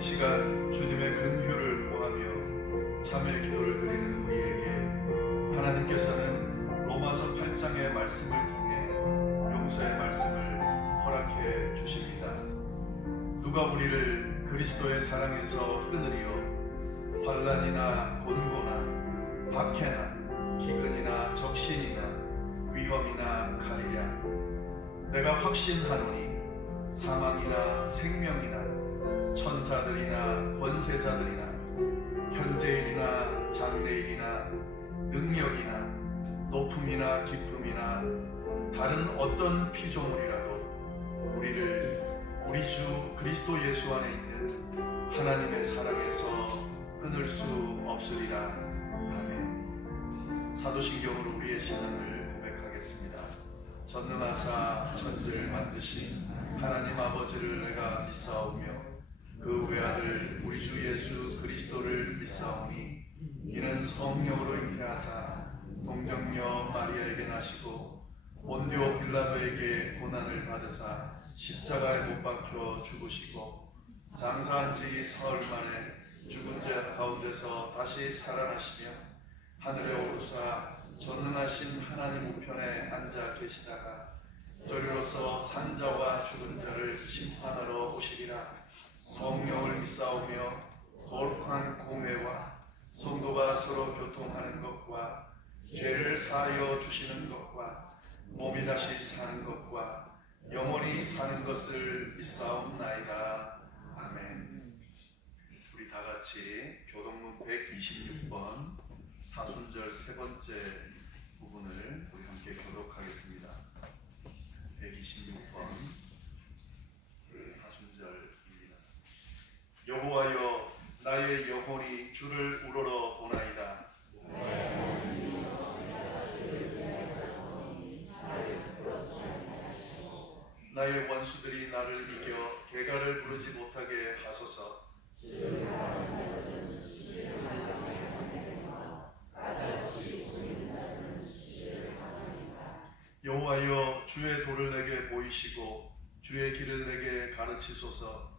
이 시간 주님의 긍휼을 구하며 참회의 기도를 드리는 우리에게 하나님께서는 로마서 8장의 말씀을 통해 용서의 말씀을 허락해 주십니다. 누가 우리를 그리스도의 사랑에서 끊으리요? 환난이나 곤고나 박해나 기근이나 적신이나 위험이나 가리랴. 내가 확신하노니 사망이나 생명이나 천사들이나 권세자들이나 현재일이나 장래일이나 능력이나 높음이나 깊음이나 다른 어떤 피조물이라도 우리를 우리 주 그리스도 예수 안에 있는 하나님의 사랑에서 끊을 수 없으리라. 아멘. 사도신경으로 우리의 신앙을 고백하겠습니다. 전능하사 천지를 만드신 하나님 아버지를 내가 믿사오며 그 외아들 우리 주 예수 그리스도를 믿사오니 이는 성령으로 잉태하사 동정녀 마리아에게 나시고 본디오 빌라도에게 고난을 받으사 십자가에 못 박혀 죽으시고 장사한 지 사흘 만에 죽은 자 가운데서 다시 살아나시며 하늘에 오르사 전능하신 하나님 우편에 앉아 계시다가 저리로서 산자와 죽은 자를 심판하러 오시리라. 성령을 믿사오며 거룩한 공회와 성도가 서로 교통하는 것과 죄를 사하여 주시는 것과 몸이 다시 사는 것과 영원히 사는 것을 믿사옵나이다. 아멘. 우리 다같이 교동문 126번 사순절 세 번째 부분을 우리 함께 교독하겠습니다. 126번 여호와여, 나의 영혼이 주를 우러러 보나이다. 나의 원수들이 나를 이겨 개가를 부르지 못하게 하소서. 여호와여, 주의 도를 내게 보이시고 주의 길을 내게 가르치소서.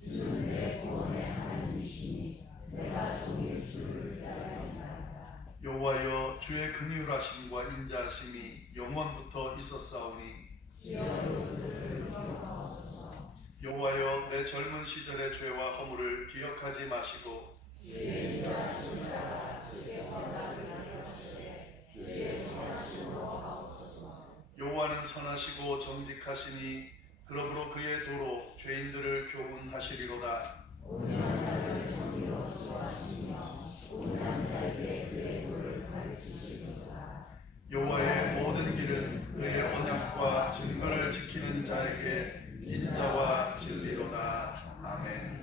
주는 내 구원의 하나님이시니 내가 종일 주를 따르리이다. 여호와여, 주의 긍휼하심과 인자하심이 영원부터 있었사오니 여호와여, 내 젊은 시절의 죄와 허물을 기억하지 마시고 여호와는 선하시고 정직하시니 그러므로 그의 도로 죄인들을 교훈하시리로다. 여호와의 모든 길은 그의 언약과 증거를 지키는 자에게 인자와 진리로다. 아멘.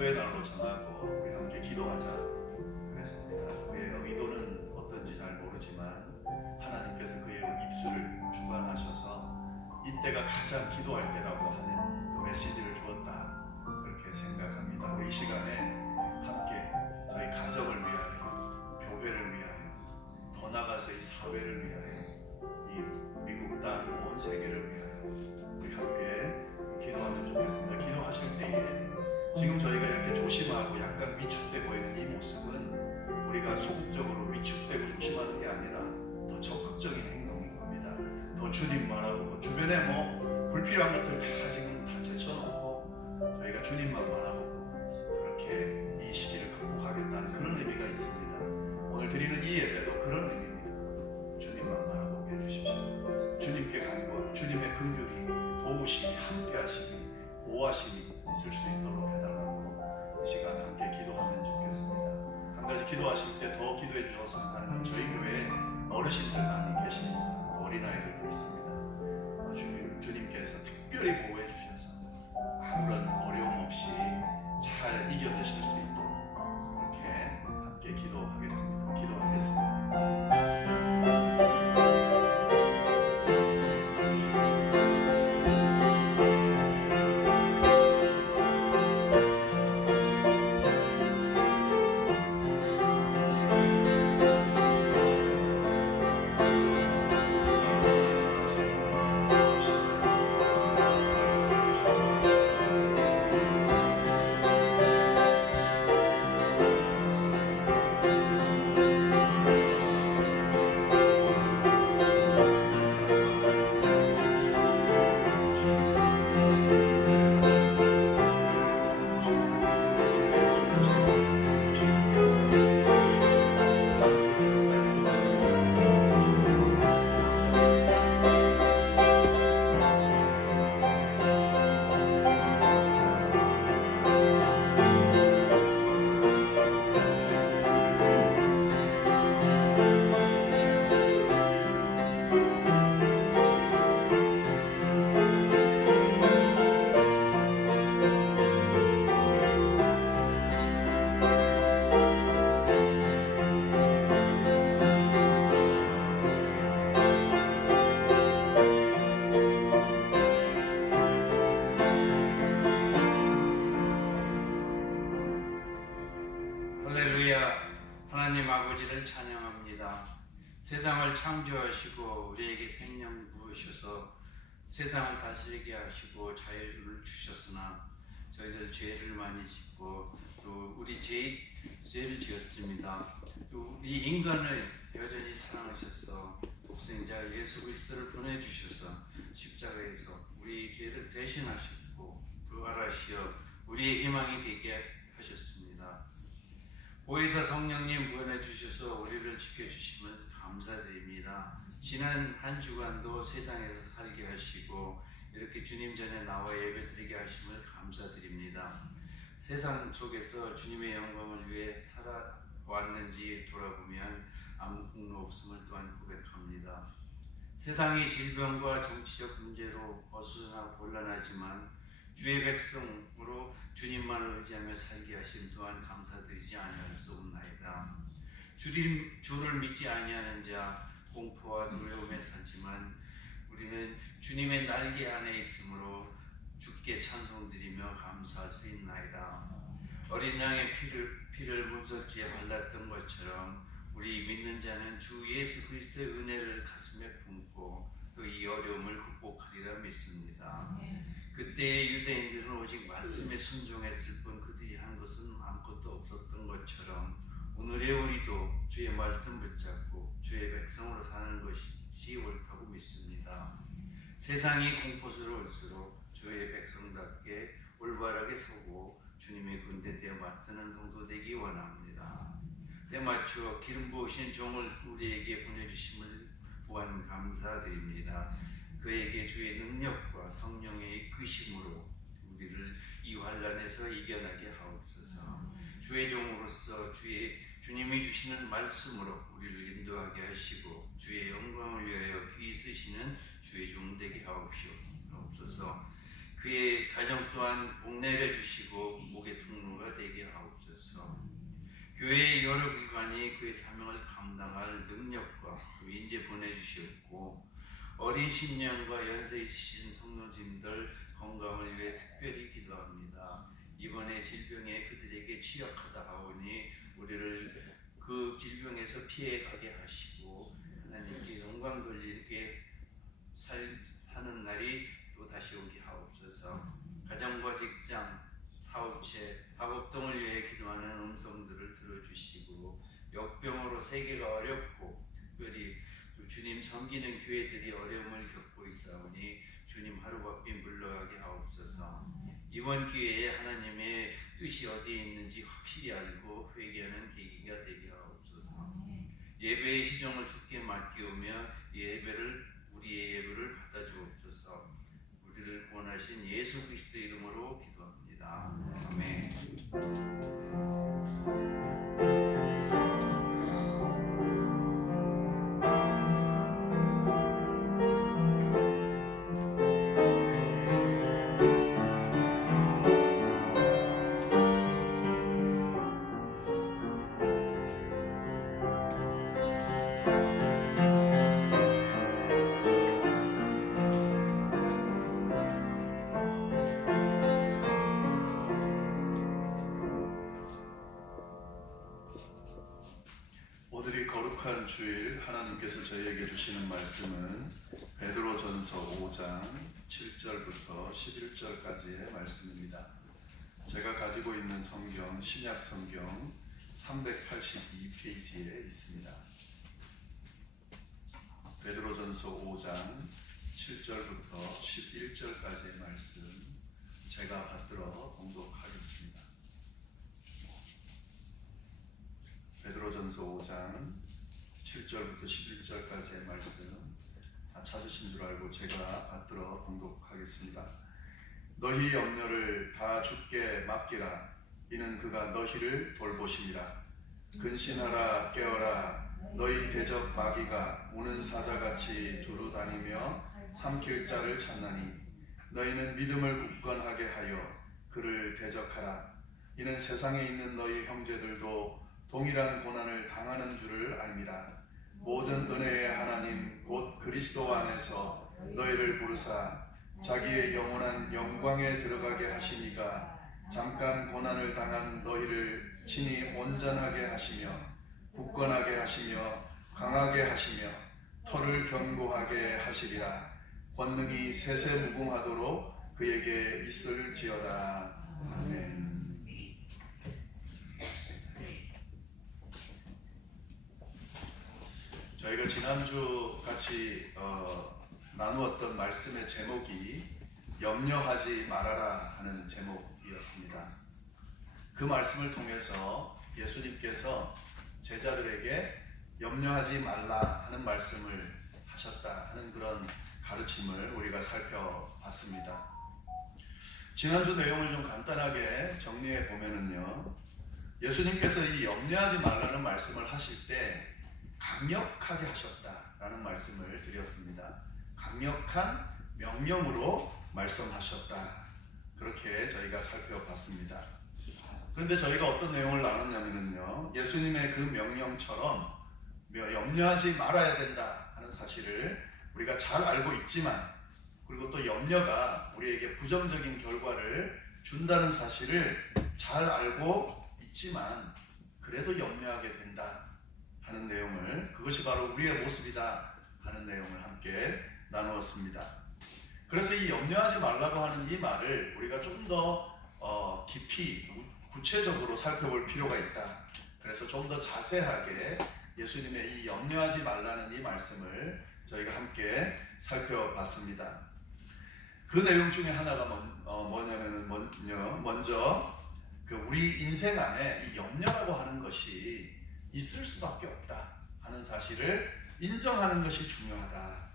기도의 날로 정하고 우리 함께 기도하자 그랬습니다. 그의 의도는 어떤지 잘 모르지만 하나님께서 그의 입술을 주관하셔서 이때가 가장 기도할 때라고 하는 그 메시지를 주었다 그렇게 생각합니다. 우리 이 시간에 함께 저희 가정을 위하여, 교회를 위하여, 더 나아가서 이 사회를 위하여, 이 미국 땅 온 세계를 위하여 우리 함께 기도하면 좋겠습니다. 기도하실 때에 지금 저희가 이렇게 조심하고 약간 위축돼 보이는 이 모습은 우리가 소극적으로 위축되고 조심하는 게 아니라 더 적극적인 행동인 겁니다. 더 주님 바라보고 주변에 뭐 불필요한 것들 다 지금 다 제쳐놓고 저희가 주님만 바라보고 그렇게 이 시기를 극복하겠다는 그런 의미가 있습니다. 오늘 드리는 이 예배도 그런 의미입니다. 주님만 바라보게 해주십시오. 주님께 간구하고 주님의 긍휼이 도우심이 함께하심이 보호하심이 있을 수 있도록 해달라고 이 시간 함께 기도하면 좋겠습니다. 한 가지 기도하실 때 더 기도해 주셨으면 하는 저희 교회에 어르신들 많이 계십니다. 어린아이들도 있습니다. 주님께서 특별히 보호해 주셔서 아무런 어려움 없이 잘 이겨내실 수 있도록 그렇게 함께 기도하겠습니다. 기도하겠습니다. 하나님 아버지를 찬양합니다. 세상을 창조하시고 우리에게 생명 부으셔서 세상을 다스리게 하시고 자유를 주셨으나 저희들 죄를 많이 짓고 또 우리 죄를 지었습니다. 또 우리 인간을 여전히 사랑하셔서 독생자 예수 그리스도를 보내주셔서 십자가에서 우리 죄를 대신하셨고 부활하시어 우리의 희망이 되게 하셨습니다. 보혜사 성령님 구원해 주셔서 우리를 지켜주심을 감사드립니다. 지난 한 주간도 세상에서 살게 하시고 이렇게 주님 전에 나와 예배드리게 하심을 감사드립니다. 세상 속에서 주님의 영광을 위해 살아왔는지 돌아보면 아무 공로 없음을 또한 고백합니다. 세상의 질병과 정치적 문제로 어수선하고 곤란하지만 주의 백성으로 주님만을 의지하며 살게 하심 또한 감사드리지 아니할 수 없나이다. 주를 믿지 아니하는 자 공포와 두려움에 살지만 우리는 주님의 날개 안에 있으므로 주께 찬송드리며 감사할 수 있나이다. 어린 양의 피를 문설주에 발랐던 것처럼 우리 믿는 자는 주 예수 그리스도의 은혜를 가슴에 품고 또 이 어려움을 극복하리라 믿습니다. 그때의 유대인들은 오직 말씀에 순종했을 뿐 그들이 한 것은 아무것도 없었던 것처럼 오늘의 우리도 주의 말씀 붙잡고 주의 백성으로 사는 것이 옳다고 믿습니다. 세상이 공포스러울수록 주의 백성답게 올바르게 서고 주님의 군대에 맞서는 성도 되기 원합니다. 때맞추어 기름 부으신 종을 우리에게 보내주심을 무한 감사드립니다. 그에게 주의 능력과 성령의 이끄심으로 우리를 이 환난에서 이겨나게 하옵소서. 주의 종으로서 주님이 주시는 말씀으로 우리를 인도하게 하시고 주의 영광을 위하여 귀 쓰시는 주의 종 되게 하옵소서. 그의 가정 또한 복내려 주시고 목의 통로가 되게 하옵소서. 교회의 여러 기관이 그의 사명을 감당할 능력과 또 인재 보내주셨고 어린 신령과 연세 있으신 성도님들 건강을 위해 특별히 기도합니다. 이번에 질병에 그들에게 취약하다 하오니 우리를 그 질병에서 피해가게 하시고 하나님께 영광 돌리게 사는 날이 또 다시 오게 하옵소서. 가정과 직장, 사업체, 학업 등을 위해 기도하는 음성들을 들어주시고 역병으로 세계가 어렵고 특별히 주님 섬기는 교회들이 어려움을 겪고 있사오니 주님 하루바삐 물러가게 하옵소서. 이번 기회에 하나님의 뜻이 어디에 있는지 확실히 알고 회개하는 계기가 되게 하옵소서. 예배의 시종을 주께 맡기오며 우리의 예배를 받아주옵소서. 우리를 구원하신 예수 그리스도 이름으로 기도합니다. 아멘. 오늘이 거룩한 주일 하나님께서 저희에게 주시는 말씀은 베드로전서 5장 7절부터 11절까지의 말씀입니다. 제가 가지고 있는 성경 신약 성경 382페이지에 있습니다. 베드로전서 5장 7절부터 11절까지의 말씀 제가 받들어 봉독하겠습니다. 베드로전서 5장 7절부터 11절까지의 말씀 다 찾으신 줄 알고 제가 받들어 봉독하겠습니다. 너희 염려를 다 주께 맡기라. 이는 그가 너희를 돌보심이라. 근신하라 깨어라. 너희 대적 마귀가 우는 사자같이 두루 다니며 삼킬 자를 찾나니 너희는 믿음을 굳건하게 하여 그를 대적하라. 이는 세상에 있는 너희 형제들도 동일한 고난을 당하는 줄을 알미라. 모든 은혜의 하나님 곧 그리스도 안에서 너희를 부르사 자기의 영원한 영광에 들어가게 하시니가 잠깐 고난을 당한 너희를 친히 온전하게 하시며 굳건하게 하시며 강하게 하시며 터를 견고하게 하시리라. 권능이 세세무궁하도록 그에게 있을지어다. 아멘. 저희가 지난주 같이 나누었던 말씀의 제목이 염려하지 말아라 하는 제목이었습니다. 그 말씀을 통해서 예수님께서 제자들에게 염려하지 말라 하는 말씀을 하셨다 하는 그런 가르침을 우리가 살펴봤습니다. 지난주 내용을 좀 간단하게 정리해 보면은요, 예수님께서 이 염려하지 말라는 말씀을 하실 때 강력하게 하셨다라는 말씀을 드렸습니다. 강력한 명령으로 말씀하셨다. 그렇게 저희가 살펴봤습니다. 그런데 저희가 어떤 내용을 나눴냐면요, 예수님의 그 명령처럼 염려하지 말아야 된다 하는 사실을 우리가 잘 알고 있지만, 그리고 또 염려가 우리에게 부정적인 결과를 준다는 사실을 잘 알고 있지만 그래도 염려하게 된다 하는 내용을, 그것이 바로 우리의 모습이다 하는 내용을 함께 나누었습니다. 그래서 이 염려하지 말라고 하는 이 말을 우리가 좀 더 깊이 구체적으로 살펴볼 필요가 있다. 그래서 좀 더 자세하게 예수님의 이 염려하지 말라는 이 말씀을 저희가 함께 살펴봤습니다. 그 내용 중에 하나가 뭐냐면은 먼저 우리 인생 안에 이 염려라고 하는 것이 있을 수밖에 없다 하는 사실을 인정하는 것이 중요하다.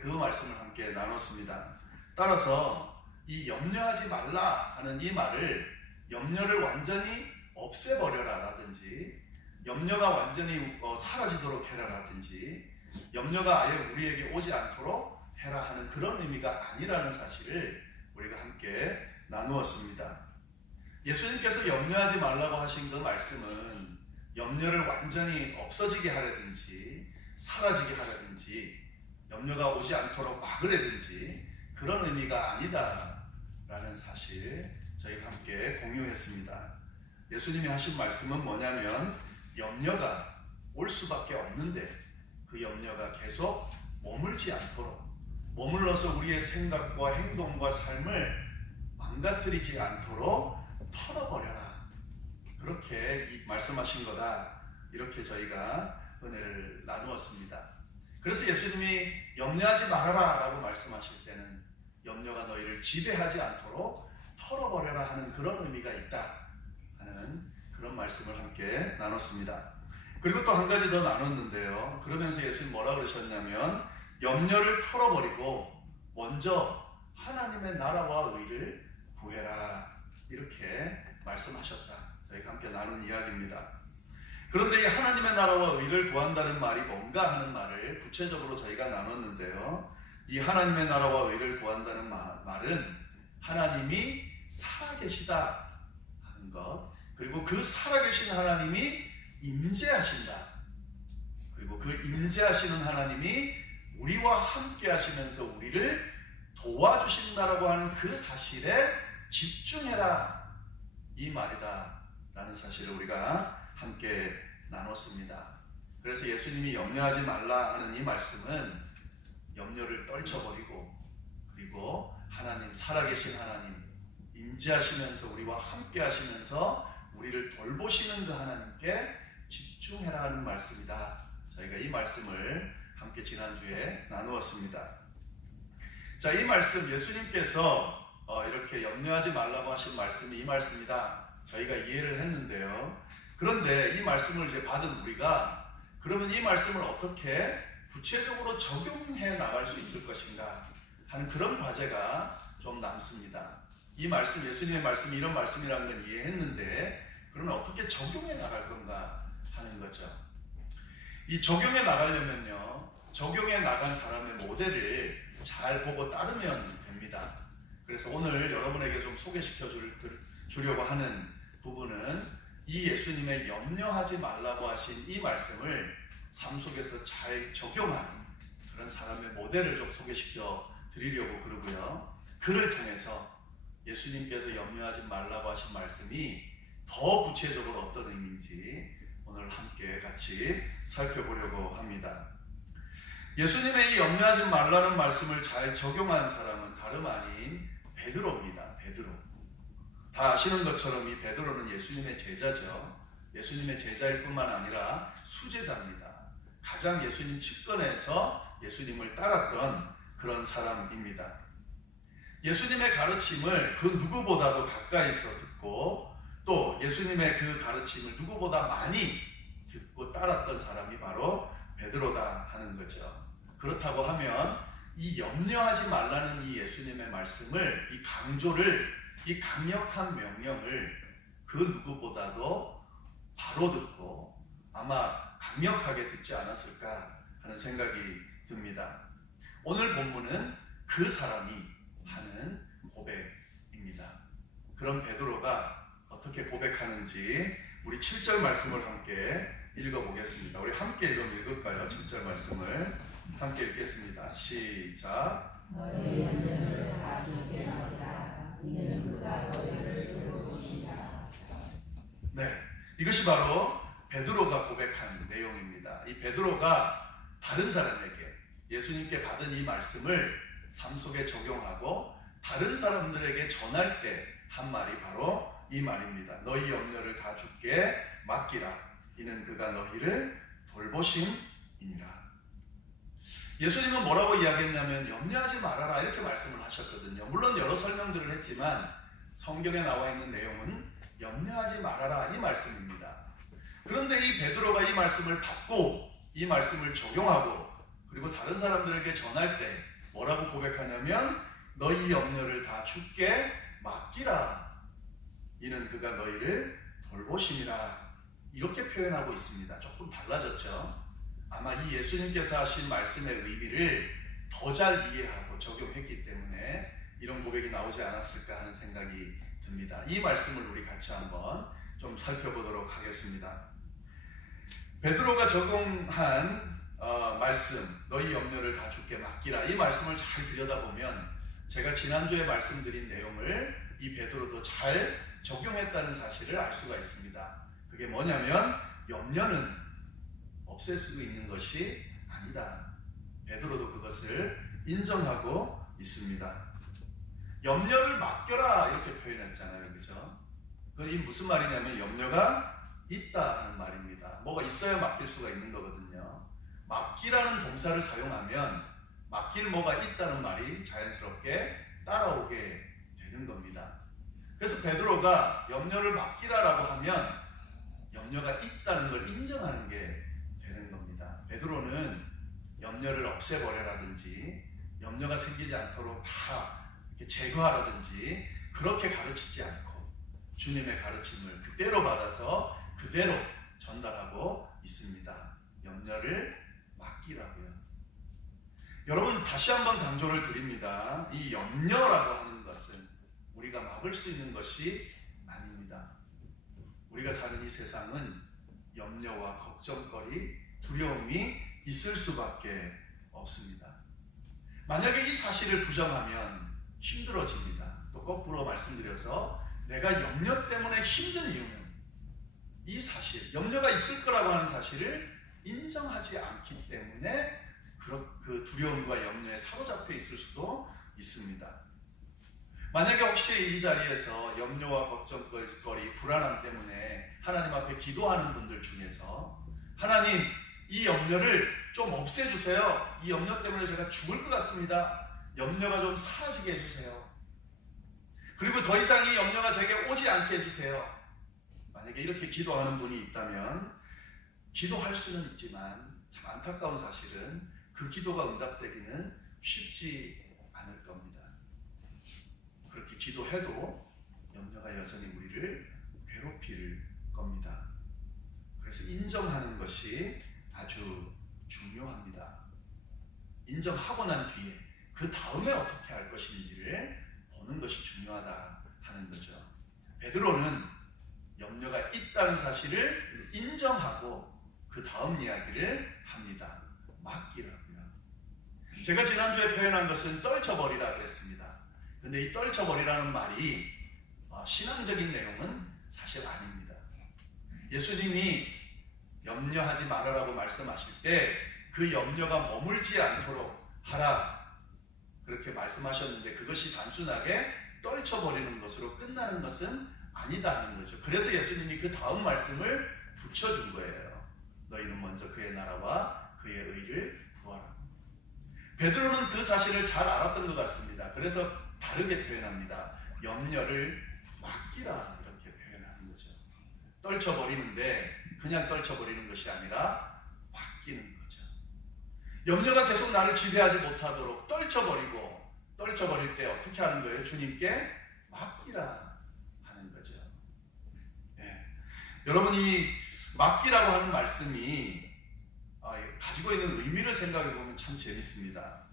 그 말씀을 함께 나눴습니다. 따라서 이 염려하지 말라 하는 이 말을 염려를 완전히 없애버려라 라든지, 염려가 완전히 사라지도록 해라 라든지, 염려가 아예 우리에게 오지 않도록 해라 하는 그런 의미가 아니라는 사실을 우리가 함께 나누었습니다. 예수님께서 염려하지 말라고 하신 그 말씀은 염려를 완전히 없어지게 하라든지 사라지게 하라든지 염려가 오지 않도록 막으라든지 그런 의미가 아니다라는 사실 저희가 함께 공유했습니다. 예수님이 하신 말씀은 뭐냐면 염려가 올 수밖에 없는데 그 염려가 계속 머물지 않도록, 머물러서 우리의 생각과 행동과 삶을 망가뜨리지 않도록 털어버려라, 그렇게 말씀하신 거다. 이렇게 저희가 은혜를 나누었습니다. 그래서 예수님이 염려하지 말아라 라고 말씀하실 때는 염려가 너희를 지배하지 않도록 털어버려라 하는 그런 의미가 있다 하는 그런 말씀을 함께 나눴습니다. 그리고 또 한 가지 더 나눴는데요, 그러면서 예수님 뭐라 그러셨냐면 염려를 털어버리고 먼저 하나님의 나라와 의를 구해라, 이렇게 말씀하셨다. 저희가 함께 나눈 이야기입니다. 그런데 이 하나님의 나라와 의를 구한다는 말이 뭔가 하는 말을 구체적으로 저희가 나눴는데요, 이 하나님의 나라와 의를 구한다는 말은 하나님이 살아계시다 하는 것, 그리고 그 살아계신 하나님이 임재하신다, 그리고 그 임재하시는 하나님이 우리와 함께 하시면서 우리를 도와주신다라고 하는 그 사실에 집중해라, 이 말이다 라는 사실을 우리가 함께 나눴습니다. 그래서 예수님이 염려하지 말라 하는 이 말씀은 염려를 떨쳐버리고, 그리고 하나님, 살아계신 하나님, 임재하시면서 우리와 함께 하시면서 우리를 돌보시는 그 하나님께 집중해라 하는 말씀이다. 저희가 이 말씀을 함께 지난주에 나누었습니다. 자, 이 말씀, 예수님께서 이렇게 염려하지 말라고 하신 말씀이 이 말씀이다, 저희가 이해를 했는데요. 그런데 이 말씀을 이제 받은 우리가 그러면 이 말씀을 어떻게 구체적으로 적용해 나갈 수 있을 것인가 하는 그런 과제가 좀 남습니다. 이 말씀, 예수님의 말씀이 이런 말씀이라는 건 이해했는데 그러면 어떻게 적용해 나갈 건가 하는 거죠. 이 적용해 나가려면요, 적용해 나간 사람의 모델을 잘 보고 따르면 됩니다. 그래서 오늘 여러분에게 좀 소개시켜 주려고 하는 부분은 이 예수님의 염려하지 말라고 하신 이 말씀을 삶 속에서 잘 적용하는 그런 사람의 모델을 좀 소개시켜 드리려고 그러고요. 그를 통해서 예수님께서 염려하지 말라고 하신 말씀이 더 구체적으로 어떤 의미인지 오늘 함께 같이 살펴보려고 합니다. 예수님의 이 염려하지 말라는 말씀을 잘 적용한 사람은 다름 아닌 베드로입니다. 베드로. 다 아시는 것처럼 이 베드로는 예수님의 제자죠. 예수님의 제자일 뿐만 아니라 수제자입니다. 가장 예수님 측근에서 예수님을 따랐던 그런 사람입니다. 예수님의 가르침을 그 누구보다도 가까이서 듣고 또 예수님의 그 가르침을 누구보다 많이 듣고 따랐던 사람이 바로 베드로다 하는 거죠. 그렇다고 하면 이 염려하지 말라는 이 예수님의 말씀을, 이 강조를, 이 강력한 명령을 그 누구보다도 바로 듣고 아마 강력하게 듣지 않았을까 하는 생각이 듭니다. 오늘 본문은 그 사람이 하는 고백입니다. 그럼 베드로가 어떻게 고백하는지 우리 7절 말씀을 함께 읽어보겠습니다. 우리 함께 읽을까요? 7절 말씀을 함께 읽겠습니다. 시작. 너의 염려를 다 주께 맡기라. 이는 그가 너희를 돌보시리라. 네, 이것이 바로 베드로가 고백한 내용입니다. 이 베드로가 다른 사람에게 예수님께 받은 이 말씀을 삶 속에 적용하고 다른 사람들에게 전할 때 한 말이 바로 이 말입니다. 너희 염려를 다 주께 맡기라. 이는 그가 너희를 돌보심이니라. 예수님은 뭐라고 이야기했냐면 염려하지 말아라 이렇게 말씀을 하셨거든요. 물론 여러 설명들을 했지만 성경에 나와 있는 내용은 염려하지 말아라 이 말씀입니다. 그런데 이 베드로가 이 말씀을 받고 이 말씀을 적용하고 그리고 다른 사람들에게 전할 때 뭐라고 고백하냐면 너희 염려를 다 주께 맡기라. 이는 그가 너희를 돌보심이라. 이렇게 표현하고 있습니다. 조금 달라졌죠. 아마 이 예수님께서 하신 말씀의 의미를 더 잘 이해하고 적용했기 때문에 이런 고백이 나오지 않았을까 하는 생각이 듭니다. 이 말씀을 우리 같이 한번 좀 살펴보도록 하겠습니다. 베드로가 적용한 말씀, 너희 염려를 다 주께 맡기라. 이 말씀을 잘 들여다보면 제가 지난주에 말씀드린 내용을 이 베드로도 잘 적용했다는 사실을 알 수가 있습니다. 그게 뭐냐면 염려는 없앨 수 있는 것이 아니다. 베드로도 그것을 인정하고 있습니다. 염려를 맡겨라 이렇게 표현했잖아요. 그죠? 그게 무슨 말이냐면 염려가 있다 하는 말입니다. 뭐가 있어야 맡길 수가 있는 거거든요. 맡기라는 동사를 사용하면 맡길 뭐가 있다는 말이 자연스럽게 따라오게 되는 겁니다. 그래서 베드로가 염려를 맡기라라고 하면 염려가 있다는 걸 인정하는 게 되는 겁니다. 베드로는 염려를 없애버려라든지 염려가 생기지 않도록 다 이렇게 제거하라든지 그렇게 가르치지 않고 주님의 가르침을 그대로 받아서 그대로 전달하고 있습니다. 염려를 맡기라고요. 여러분 다시 한번 강조를 드립니다. 이 염려라고 하는 것은 우리가 막을 수 있는 것이 아닙니다. 우리가 사는 이 세상은 염려와 걱정거리, 두려움이 있을 수밖에 없습니다. 만약에 이 사실을 부정하면 힘들어집니다. 또 거꾸로 말씀드려서 내가 염려 때문에 힘든 이유는 이 사실, 염려가 있을 거라고 하는 사실을 인정하지 않기 때문에 그 두려움과 염려에 사로잡혀 있을 수도 있습니다. 만약에 혹시 이 자리에서 염려와 걱정거리, 불안함 때문에 하나님 앞에 기도하는 분들 중에서 하나님 이 염려를 좀 없애주세요. 이 염려 때문에 제가 죽을 것 같습니다. 염려가 좀 사라지게 해주세요. 그리고 더 이상 이 염려가 제게 오지 않게 해주세요. 만약에 이렇게 기도하는 분이 있다면 기도할 수는 있지만 참 안타까운 사실은 그 기도가 응답되기는 쉽지 않을 겁니다. 그렇게 기도해도 염려가 여전히 우리를 괴롭힐 겁니다. 그래서 인정하는 것이 아주 중요합니다. 인정하고 난 뒤에 그 다음에 어떻게 할 것인지를 보는 것이 중요하다 하는 거죠. 베드로는 염려가 있다는 사실을 인정하고 그 다음 이야기를 합니다. 맡기라고요. 제가 지난주에 표현한 것은 떨쳐버리라 그랬습니다. 근데 이 떨쳐버리라는 말이 신앙적인 내용은 사실 아닙니다. 예수님이 염려하지 말아라고 말씀하실 때 그 염려가 머물지 않도록 하라 그렇게 말씀하셨는데 그것이 단순하게 떨쳐버리는 것으로 끝나는 것은 아니다 하는 거죠. 그래서 예수님이 그 다음 말씀을 붙여준 거예요. 너희는 먼저 그의 나라와 그의 의를 구하라. 베드로는 그 사실을 잘 알았던 것 같습니다. 그래서 다르게 표현합니다. 염려를 맡기라 이렇게 표현하는 거죠. 떨쳐버리는데 그냥 떨쳐버리는 것이 아니라 맡기는 거죠. 염려가 계속 나를 지배하지 못하도록 떨쳐버릴 때 어떻게 하는 거예요? 주님께 맡기라 하는 거죠. 예. 여러분 이 맡기라고 하는 말씀이 가지고 있는 의미를 생각해 보면 참 재밌습니다.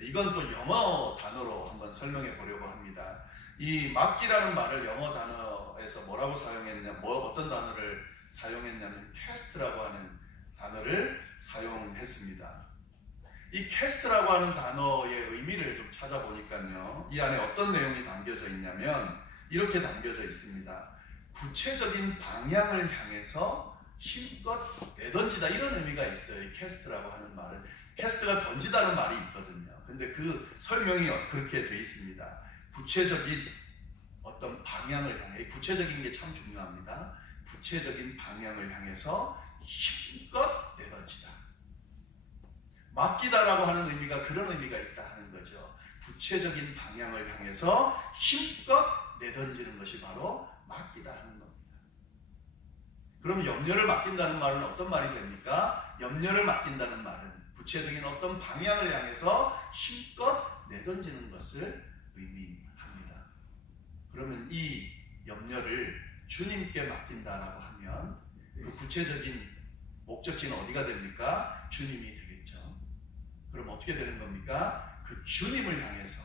이건 또 영어 단어로 한번 설명해 보려고 합니다. 이 맡기라는 말을 영어 단어에서 뭐라고 사용했냐, 어떤 단어를 사용했냐면 cast라고 하는 단어를 사용했습니다. 이 cast라고 하는 단어의 의미를 좀 찾아보니까요, 이 안에 어떤 내용이 담겨져 있냐면 이렇게 담겨져 있습니다. 구체적인 방향을 향해서 힘껏 내던지다, 이런 의미가 있어요. 이 cast라고 하는 말은. cast가 던지다는 말이 있거든요. 근데 그 설명이 그렇게 돼 있습니다. 구체적인 어떤 방향을 향해, 구체적인 게 참 중요합니다. 구체적인 방향을 향해서 힘껏 내던지다. 맡기다라고 하는 의미가 그런 의미가 있다 하는 거죠. 구체적인 방향을 향해서 힘껏 내던지는 것이 바로 맡기다 하는 겁니다. 그럼 염려를 맡긴다는 말은 어떤 말이 됩니까? 염려를 맡긴다는 말은 구체적인 어떤 방향을 향해서 힘껏 내던지는 것을 의미합니다. 그러면 이 염려를 주님께 맡긴다라고 하면 그 구체적인 목적지는 어디가 됩니까? 주님이 되겠죠. 그럼 어떻게 되는 겁니까? 그 주님을 향해서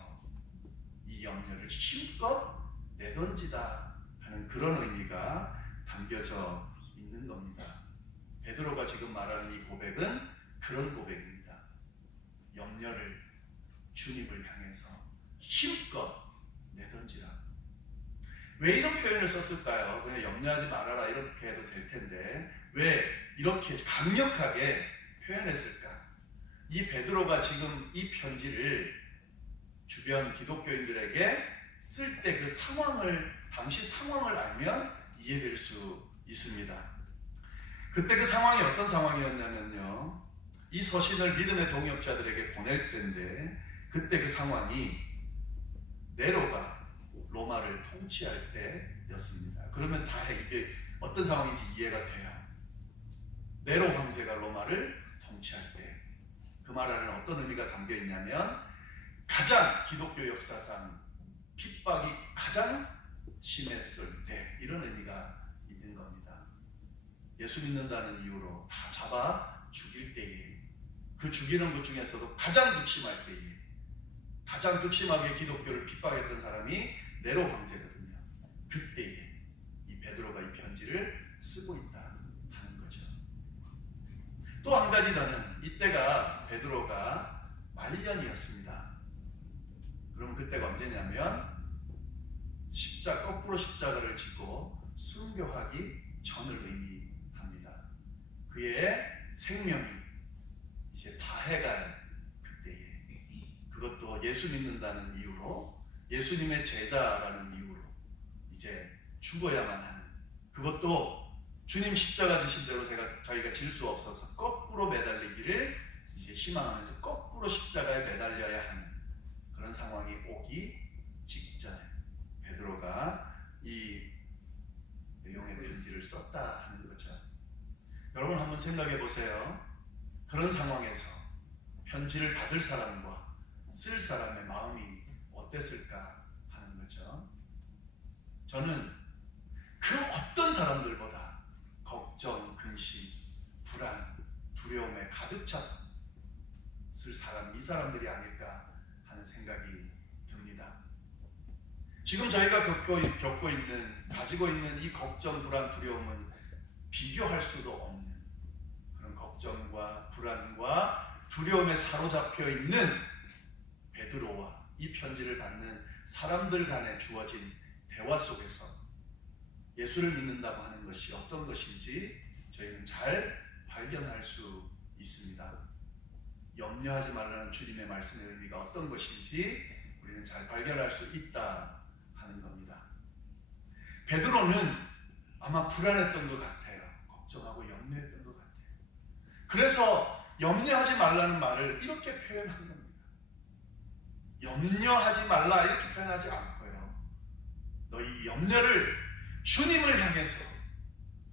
이 염려를 힘껏 내던지다 하는 그런 의미가 담겨져 있는 겁니다. 베드로가 지금 말하는 이 고백은 그런 고백입니다. 염려를 주님을 향해서 힘껏 내던지라. 왜 이런 표현을 썼을까요? 그냥 염려하지 말아라 이렇게 해도 될 텐데 왜 이렇게 강력하게 표현했을까? 이 베드로가 지금 이 편지를 주변 기독교인들에게 쓸 때 그 상황을, 당시 상황을 알면 이해될 수 있습니다. 그때 그 상황이 어떤 상황이었냐면요, 이 서신을 믿음의 동역자들에게 보낼 때인데 그때 그 상황이 네로가 로마를 통치할 때였습니다. 그러면 다 이게 어떤 상황인지 이해가 돼요. 네로 황제가 로마를 통치할 때 그 말 안에는 어떤 의미가 담겨 있냐면 가장 기독교 역사상 핍박이 가장 심했을 때, 이런 의미가 있는 겁니다. 예수 믿는다는 이유로 다 잡아 죽일 때에, 그 죽이는 것 중에서도 가장 극심할 때에, 가장 극심하게 기독교를 핍박했던 사람이 네로 황제거든요. 그때에 이 베드로가 이 편지를 쓰고 있다 하는 거죠. 또 한 가지 더는 이때가 베드로가 말년이었습니다. 그럼 그때가 언제냐면 거꾸로 십자가를 짓고 순교하기 전을 의미합니다. 그의 생명이 이제 다해갈 그때에, 그것도 예수 믿는다는 이유로, 예수님의 제자라는 이유로 이제 죽어야만 하는, 그것도 주님 십자가 지신 대로 자기가 질 수 없어서 거꾸로 매달리기를 이제 희망하면서 거꾸로 십자가에 매달려야 하는 그런 상황이 오기 직전에 베드로가 이 내용의 편지를 썼다 하는 거죠. 여러분 한번 생각해 보세요. 그런 상황에서 편지를 받을 사람과 쓸 사람의 마음이 어땠을까 하는 거죠. 저는 그 어떤 사람들보다 걱정, 근심, 불안, 두려움에 가득 찼을 사람, 이 사람들이 아닐까 하는 생각이 듭니다. 지금 저희가 겪고 있는, 가지고 있는 이 걱정, 불안, 두려움은 비교할 수도 없는 그런 걱정과 불안과 두려움에 사로잡혀 있는 베드로와 이 편지를 받는 사람들 간에 주어진 대화 속에서 예수를 믿는다고 하는 것이 어떤 것인지 저희는 잘 발견할 수 있습니다. 염려하지 말라는 주님의 말씀의 의미가 어떤 것인지 우리는 잘 발견할 수 있다 하는 겁니다. 베드로는 아마 불안했던 것 같아요. 걱정하고 염려했던 것 같아요. 그래서 염려하지 말라는 말을 이렇게 표현한 겁니다. 염려하지 말라 이렇게 표현하지 않고요, 너희 염려를 주님을 향해서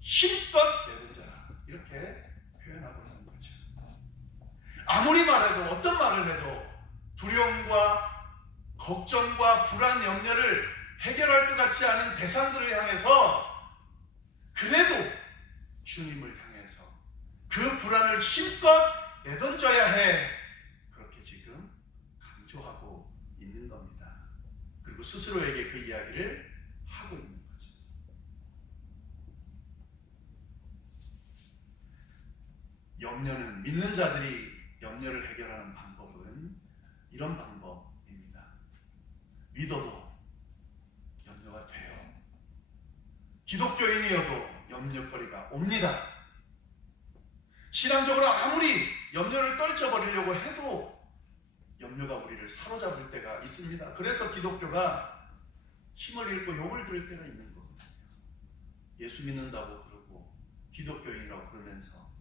힘껏 내던져라 이렇게 표현하고 있는 거죠. 아무리 말해도, 어떤 말을 해도 두려움과 걱정과 불안, 염려를 해결할 것 같지 않은 대상들을 향해서 그래도 주님을 향해서 그 불안을 힘껏 내던져야 해. 그렇게 지금 강조하고 있는 겁니다. 그리고 스스로에게 그 이야기를 하고 있는 거죠. 염려는, 믿는 자들이 염려를 해결하는 방법은 이런 방법입니다. 믿어도 염려가 돼요. 기독교인이어도 염려거리가 옵니다. 신앙적으로 아무리 염려를 떨쳐버리려고 해도 염려가 우리를 사로잡을 때가 있습니다. 그래서 기독교가 힘을 잃고 욕을 들을 때가 있는 거거든요. 예수 믿는다고 그러고 기독교인이라고 그러면서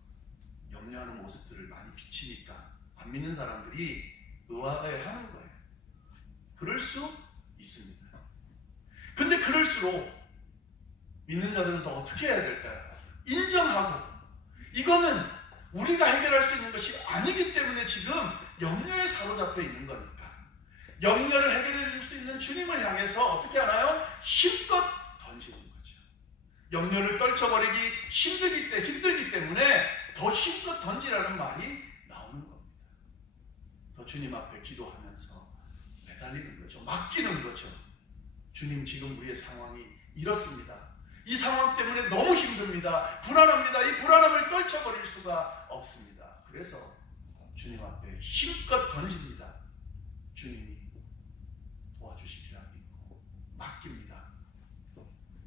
염려하는 모습들을 많이 비치니까 안 믿는 사람들이 의아해하는 거예요. 그럴 수 있습니다. 근데 그럴수록 믿는 자들은 더 어떻게 해야 될까요? 인정하고, 이거는 우리가 해결할 수 있는 것이 아니기 때문에 지금 염려에 사로잡혀 있는 거니까 염려를 해결해 줄 수 있는 주님을 향해서 어떻게 하나요? 힘껏 던지는 거죠. 염려를 떨쳐버리기 힘들기 때문에 더 힘껏 던지라는 말이 나오는 겁니다. 더 주님 앞에 기도하면서 매달리는 거죠. 맡기는 거죠. 주님, 지금 우리의 상황이 이렇습니다. 이 상황 때문에 너무 힘듭니다. 불안합니다. 이 불안함을 떨쳐버릴 수가 없습니다. 그래서 주님 앞에 힘껏 던집니다. 주님이 도와주시리라 믿고 맡깁니다.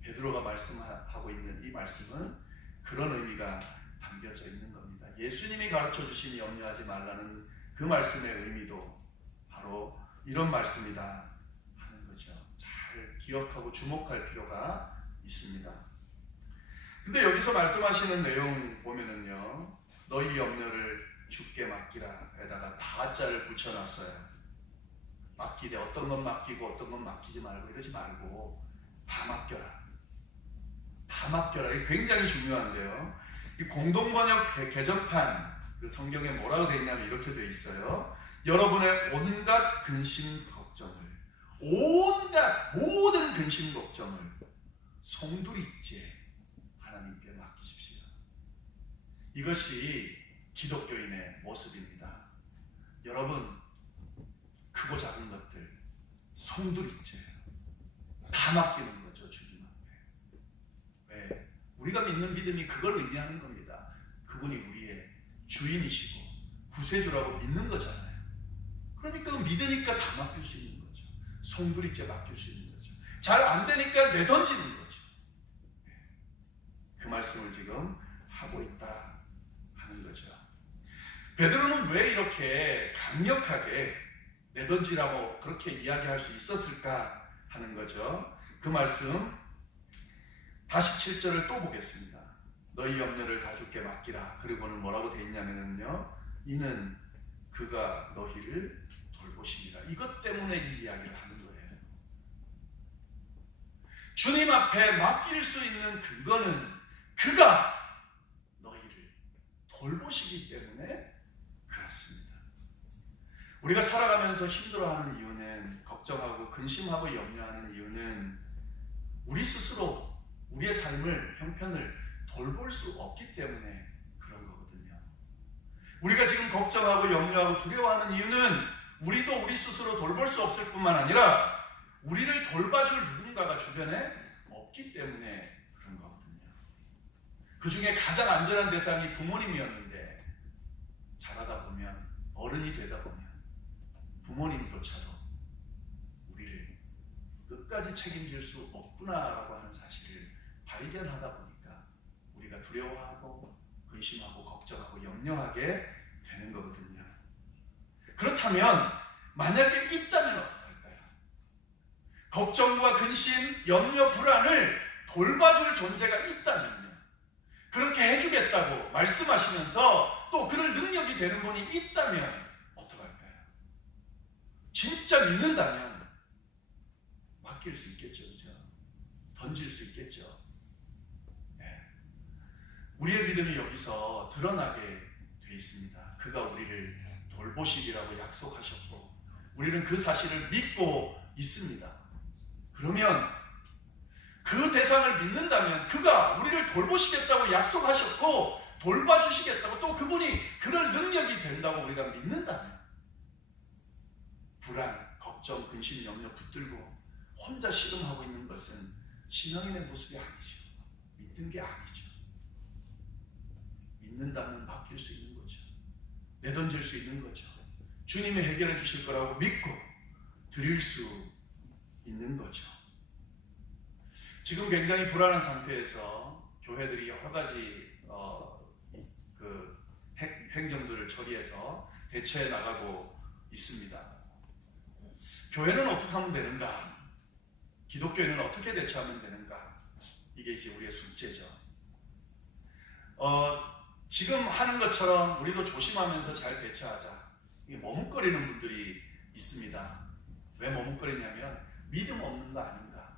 베드로가 말씀하고 있는 이 말씀은 그런 의미가 담겨져 있는 겁니다. 예수님이 가르쳐 주신 염려하지 말라는 그 말씀의 의미도 바로 이런 말씀이다 하는 거죠. 잘 기억하고 주목할 필요가 있습니다. 근데 여기서 말씀하시는 내용 보면은요, 너희 염려를 주께 맡기라 에다가 다자를 붙여놨어요. 맡기되 어떤 건 맡기고 어떤 건 맡기지 말고 이러지 말고 다 맡겨라. 다 맡겨라. 이게 굉장히 중요한데요. 이 공동번역 개정판 그 성경에 뭐라고 되어 있냐면 이렇게 되어 있어요. 여러분의 온갖 근심 걱정을, 온갖 모든 근심 걱정을 송두리째 하나님께 맡기십시오. 이것이 기독교인의 모습입니다. 여러분, 크고 작은 것들 송두리째 다 맡기는 거죠. 주님 앞에. 왜? 우리가 믿는 믿음이 그걸 의미하는 겁니다. 그분이 우리의 주인이시고 구세주라고 믿는 거잖아요. 그러니까 믿으니까 다 맡길 수 있는 거죠. 송두리째 맡길 수 있는 거죠. 잘 안 되니까 내던지는 거죠. 그 말씀을 지금 하고 있다 하는 거죠. 베드로는 왜 이렇게 강력하게 내던지라고 그렇게 이야기할 수 있었을까 하는 거죠. 그 말씀 다시 7절을 또 보겠습니다. 너희 염려를 다 주께 맡기라. 그리고는 뭐라고 되어 있냐면요, 이는 그가 너희를 돌보시리라. 이것 때문에 이 이야기를 하는 거예요. 주님 앞에 맡길 수 있는 근거는 그가 너희를 돌보시기 때문에 그렇습니다. 우리가 살아가면서 힘들어하는 이유는, 걱정하고 근심하고 염려하는 이유는 우리 스스로 우리의 삶을, 형편을 돌볼 수 없기 때문에 그런 거거든요. 우리가 지금 걱정하고 염려하고 두려워하는 이유는 우리도 우리 스스로 돌볼 수 없을 뿐만 아니라 우리를 돌봐줄 누군가가 주변에 없기 때문에 그런 거거든요. 그 중에 가장 안전한 대상이 부모님이었는데 자라다 보면, 어른이 되다 보면 부모님조차도 우리를 끝까지 책임질 수 없구나라고 하는 사실을 발견하다 보니까 우리가 두려워하고 근심하고 걱정하고 염려하게 되는 거거든요. 그렇다면 만약에 있다면 어떡할까요? 걱정과 근심, 염려, 불안을 돌봐줄 존재가 있다면요, 그렇게 해주겠다고 말씀하시면서 또 그럴 능력이 되는 분이 있다면 어떡할까요? 진짜 믿는다면 맡길 수 있겠죠. 그죠? 던질 수 있겠죠. 네. 우리의 믿음이 여기서 드러나게 돼 있습니다. 그가 우리를 돌보시리라고 약속하셨고 우리는 그 사실을 믿고 있습니다. 그러면 그 대상을 믿는다면, 그가 우리를 돌보시겠다고 약속하셨고 돌봐주시겠다고, 또 그분이 그럴 능력이 된다고 우리가 믿는다면, 불안, 걱정, 근심, 염려 붙들고 혼자 씨름하고 있는 것은 신앙인의 모습이 아니죠. 믿는 게 아니죠. 믿는다면 맡길 수 있는 거죠. 내던질 수 있는 거죠. 주님이 해결해 주실 거라고 믿고 드릴 수 있는 거죠. 지금 굉장히 불안한 상태에서 교회들이 여러 가지 행정들을 처리해서 대처해 나가고 있습니다. 교회는 어떻게 하면 되는가? 기독교회는 어떻게 대처하면 되는가? 이게 이제 우리의 숙제죠. 지금 하는 것처럼 우리도 조심하면서 잘 대처하자. 이게 머뭇거리는 분들이 있습니다. 왜 머뭇거리냐면 믿음 없는 거 아닌가?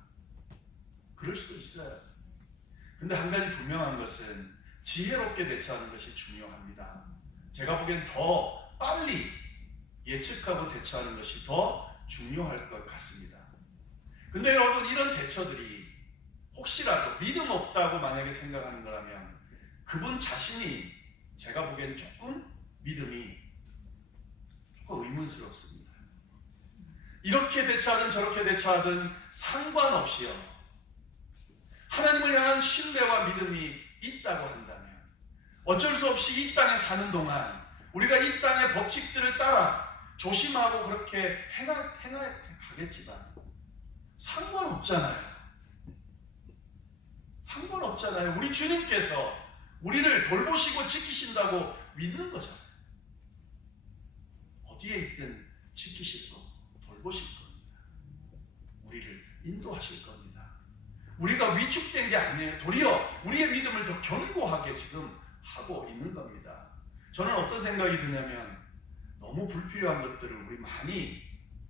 그럴 수도 있어요. 근데 한 가지 분명한 것은 지혜롭게 대처하는 것이 중요합니다. 제가 보기엔 더 빨리 예측하고 대처하는 것이 더 중요할 것 같습니다. 근데 여러분, 이런 대처들이 혹시라도 믿음 없다고 만약에 생각하는 거라면 그분 자신이 제가 보기엔 조금 믿음이 조금 의문스럽습니다. 이렇게 대처하든 저렇게 대처하든 상관없이요, 하나님을 향한 신뢰와 믿음이 있다고 한다면 어쩔 수 없이 이 땅에 사는 동안 우리가 이 땅의 법칙들을 따라 조심하고 그렇게 행하겠지만 상관없잖아요. 상관없잖아요. 우리 주님께서 우리를 돌보시고 지키신다고 믿는 거잖아요. 어디에 있든 지키실 거고 돌보실 겁니다. 우리를 인도하실 겁니다. 우리가 위축된 게 아니에요. 도리어 우리의 믿음을 더 견고하게 지금 하고 있는 겁니다. 저는 어떤 생각이 드냐면, 너무 불필요한 것들을 우리 많이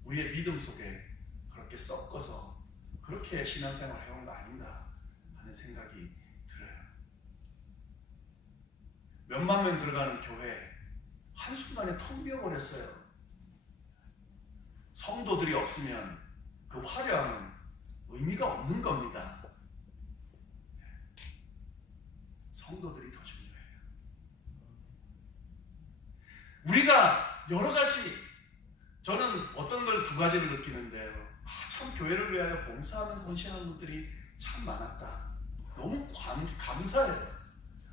우리의 믿음 속에 그렇게 섞어서 그렇게 신앙생활을 해온 거 아닌가 하는 생각이 들어요. 몇만 명 들어가는 교회 한순간에 텅 비어버렸어요. 성도들이 없으면 그 화려함은 의미가 없는 겁니다. 성도들이 더 중요해요. 우리가 여러 가지, 저는 어떤 걸 두 가지를 느끼는데요. 참 교회를 위하여 봉사하는 헌신하는 분들이 참 많았다. 너무 감사해요.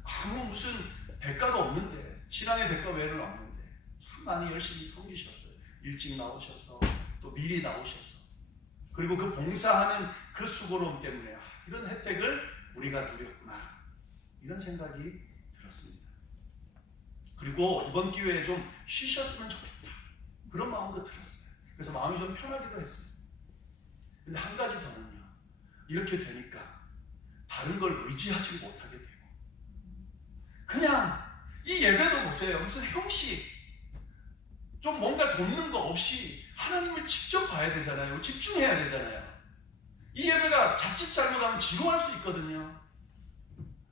아무 무슨 대가가 없는데, 신앙의 대가 외에는 없는데 참 많이 열심히 섬기셨어요. 일찍 나오셔서 또 미리 나오셔서, 그리고 그 봉사하는 그 수고로움 때문에 이런 혜택을 우리가 누렸구나, 이런 생각이 들었습니다. 그리고 이번 기회에 좀 쉬셨으면 좋겠다, 그런 마음도 들었어요. 그래서 마음이 좀 편하기도 했어요. 근데 한 가지 더는요, 이렇게 되니까 다른 걸 의지하지 못하게 되고, 그냥 이 예배도 보세요. 무슨 형식, 좀 뭔가 돕는 거 없이 하나님을 직접 봐야 되잖아요. 집중해야 되잖아요. 이 예배가 자칫 잘못하면 지루할 수 있거든요.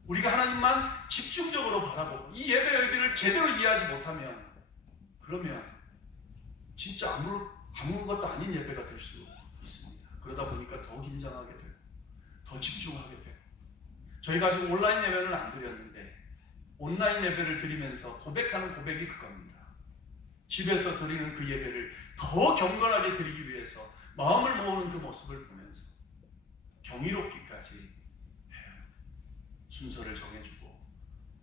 우리가 하나님만 집중적으로 바라보고 이 예배의 의미를 제대로 이해하지 못하면, 그러면 진짜 아무것도 아닌 예배가 될 수 있습니다. 그러다 보니까 더 긴장하게 되고 더 집중하게 되고, 저희가 아직 온라인 예배는 안 드렸는데 온라인 예배를 드리면서 고백하는 고백이 그겁니다. 집에서 드리는 그 예배를 더 경건하게 드리기 위해서 마음을 모으는 그 모습을 보면서 경이롭기까지 해요. 순서를 정해주고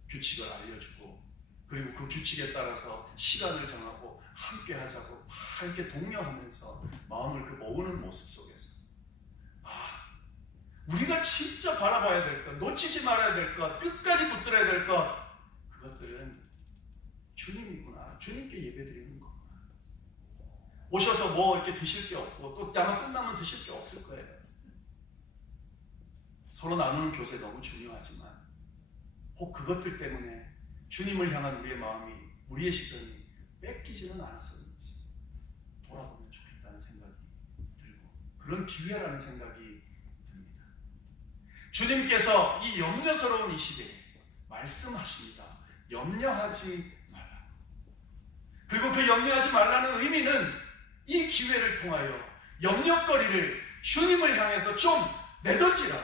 규칙을 알려주고, 그리고 그 규칙에 따라서 시간을 정하고 함께 하자고 막 이렇게 독려하면서 마음을 그 모으는 모습 속에서, 우리가 진짜 바라봐야 될 것, 놓치지 말아야 될 것, 끝까지 붙들어야 될 것, 그것들은 주님이구나, 주님께 예배드리는 거구나. 오셔서 뭐 이렇게 드실 게 없고 또 아마 끝나면 드실 게 없을 거예요. 서로 나누는 교제 너무 중요하지만 혹 그것들 때문에 주님을 향한 우리의 마음이, 우리의 시선이 뺏기지는 않았었는지 돌아보면 좋겠다는 생각이 들고, 그런 기회라는 생각이 듭니다. 주님께서 이 염려스러운 이 시대에 말씀하십니다. 염려하지 말라. 그리고 그 염려하지 말라는 의미는 이 기회를 통하여 염려거리를 주님을 향해서 좀 내던지라.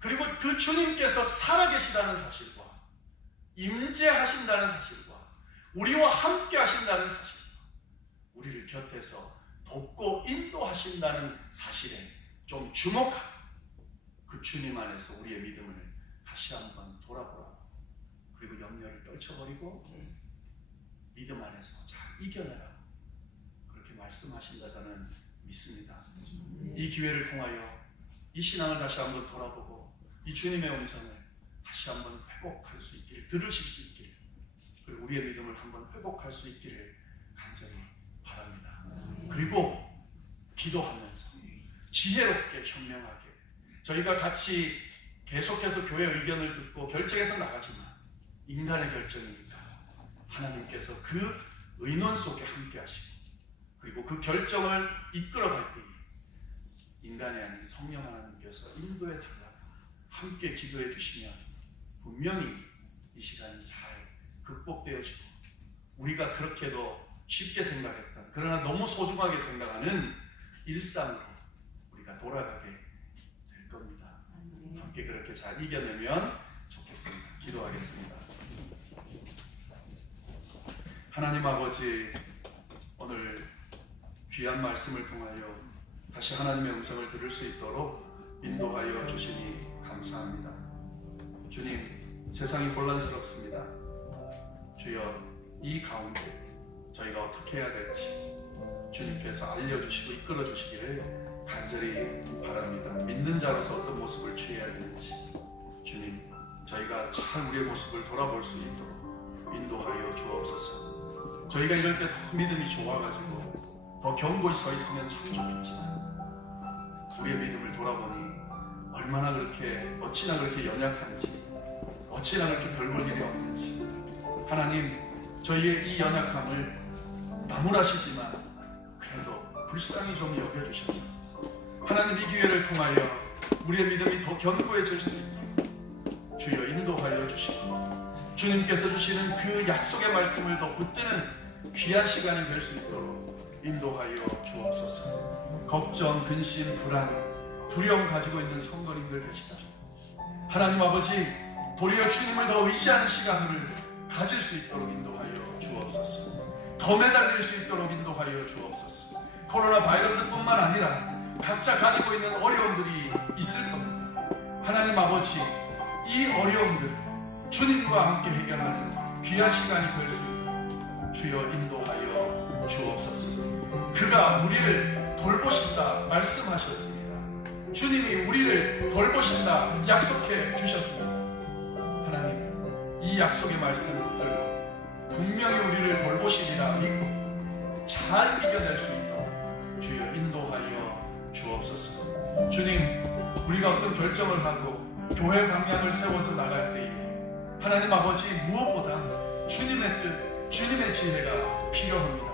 그리고 그 주님께서 살아계시다는 사실과 임재하신다는 사실과 우리와 함께 하신다는 사실과 우리를 곁에서 돕고 인도하신다는 사실에 좀 주목하고 그 주님 안에서 우리의 믿음을 다시 한번 돌아보라고, 그리고 염려를 떨쳐버리고 믿음 안에서 잘 이겨내라고 그렇게 말씀하신다 저는 믿습니다. 이 기회를 통하여 이 신앙을 다시 한번 돌아보고 이 주님의 음성을 다시 한번 회복할 수 있기를, 들으실 수 있기를, 그리고 우리의 믿음을 한번 회복할 수 있기를 간절히 바랍니다. 그리고 기도하면서 지혜롭게 현명하게 저희가 같이 계속해서 교회 의견을 듣고 결정해서 나가지만 인간의 결정이니까 하나님께서 그 의논 속에 함께 하시고, 그리고 그 결정을 이끌어갈 때에 인간이 아닌 성령 하나님께서 인도해 달라고 함께 기도해 주시면 분명히 이 시간이 잘 극복되어지고 우리가 그렇게도 쉽게 생각했던, 그러나 너무 소중하게 생각하는 일상으로 우리가 돌아가게 될 겁니다. 함께 그렇게 잘 이겨내면 좋겠습니다. 기도하겠습니다. 하나님 아버지, 오늘 귀한 말씀을 통하여 다시 하나님의 음성을 들을 수 있도록 인도하여 주시니 감사합니다. 주님, 세상이 혼란스럽습니다. 주여, 이 가운데 저희가 어떻게 해야 될지 주님께서 알려주시고 이끌어 주시기를 간절히 바랍니다. 믿는 자로서 어떤 모습을 취해야 되는지 주님, 저희가 잘 우리의 모습을 돌아볼 수 있도록 인도하여 주옵소서. 저희가 이럴 때 더 믿음이 좋아가지고 더 견고히 서 있으면 참 좋겠지만 우리의 믿음을 돌아보니 얼마나 그렇게, 어찌나 그렇게 연약한지, 어찌나 그렇게 별 볼 일이 없는지, 하나님, 저희의 이 연약함을 나무라시지만 그래도 불쌍히 좀 여겨주셔서 하나님, 이 기회를 통하여 우리의 믿음이 더 견고해질 수 있도록 주여 인도하여 주시고 주님께서 주시는 그 약속의 말씀을 더 붙드는 귀한 시간이 될 수 있도록 인도하여 주옵소서. 걱정, 근심, 불안, 두려움 가지고 있는 성도님들 계시다. 하나님 아버지, 도리어 주님을 더 의지하는 시간을 가질 수 있도록 인도하여 주옵소서. 더 매달릴 수 있도록 인도하여 주옵소서. 코로나 바이러스뿐만 아니라 각자 가지고 있는 어려움들이 있을 겁니다. 하나님 아버지, 이 어려움들 주님과 함께 해결하는 귀한 시간이 될 수 있도록 주여 인도하여 주옵소서. 그가 우리를 돌보신다 말씀하셨습니다. 주님이 우리를 돌보신다 약속해 주셨습니다. 하나님, 이 약속의 말씀을 붙들고 분명히 우리를 돌보시리라 믿고 잘 이겨낼 수 있도록 주여 인도하여 주옵소서. 주님, 우리가 어떤 결정을 하고 교회 방향을 세워서 나갈 때에 하나님 아버지, 무엇보다 주님의 뜻, 주님의 지혜가 필요합니다.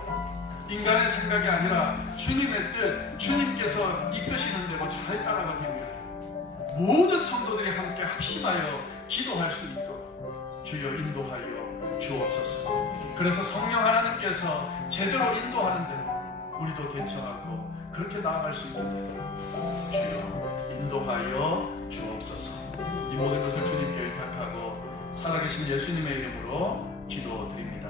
인간의 생각이 아니라 주님의 뜻, 주님께서 이끄시는 대로 잘 따라가기 위하여 모든 성도들이 함께 합심하여 기도할 수 있도록 주여 인도하여 주옵소서. 그래서 성령 하나님께서 제대로 인도하는 대로 우리도 대처하고 그렇게 나아갈 수 있는 대로 주여 인도하여 주옵소서. 이 모든 것을 주님께 의탁하고 살아계신 예수님의 이름으로 기도드립니다.